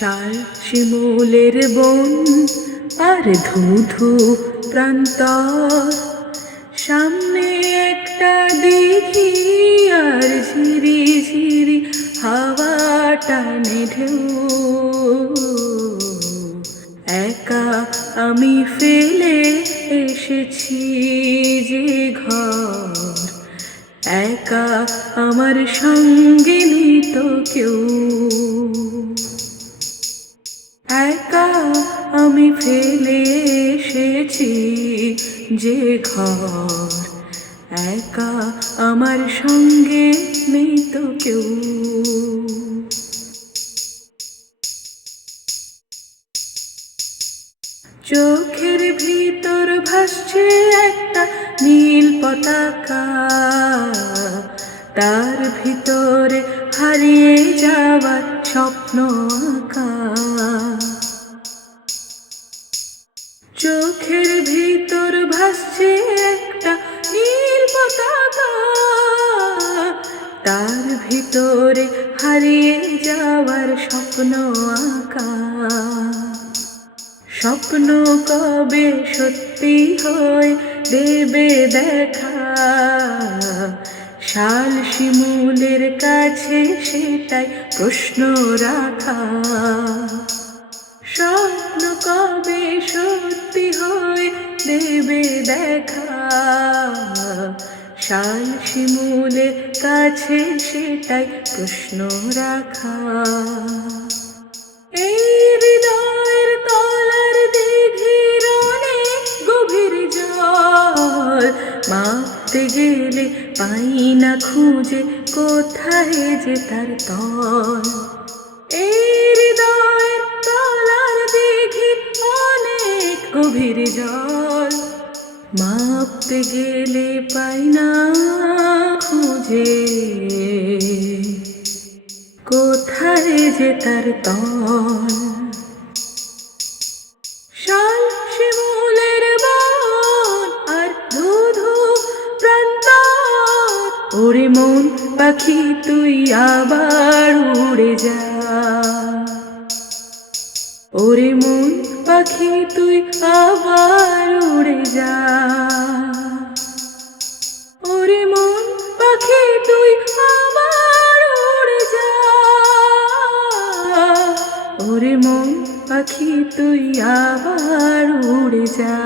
শাল শিমুলের বন আর ধুধু প্রান্তর, সামনে একটা দিঘি আর ঝিরি ঝিরি হাওয়া টানে ঢেউ। একা আমি ফেলে এসেছি যে ঘর, একা আমার সঙ্গে নেই তো কেউ। একা আমি ফেলে এসেছি যে ঘর, একা আমার সঙ্গে নেই তো কেউ। চোখের ভিতর ভাসছে একটা নীল পতাকা, তার ভিতরে হারিয়ে যাওয়ার স্বপ্ন আঁকা। চোখের ভিতর ভাসছে একটা নীল পতাকা, তার ভিতরে হারিয়ে যাওয়ার স্বপ্ন আঁকা। স্বপ্ন কবে সত্যি হয়ে দেবে দেখা, শাল শিমুলের কাছে সেটাই প্রশ্ন রাখা। স্বপ্ন কবে সত্যি হয়ে দেবে দেখা, শাল শিমুলের কাছে সেটাই প্রশ্ন রাখা। এই হৃদয়ের তলার দিঘির অনেক গভীর জল, মাপতে গেলে পাই না খুঁজে কোথায় যে তার তল। এই হৃদয়ের তলার দিঘির অনেক গভীর জল, মাপতে গেলে পাই না খুঁজে কোথায় যে তার তল। শাল শিমুলের বন আর ধুধু প্রান্তর, ওরে মন পাখি তুই আবার উড়ে যা। ওরে মন পাখি তুই আবার উড়ে যা। ওরে মন পাখি তুই আবার উড়ে যা। ওরে মন পাখি তুই আবার উড়ে যা।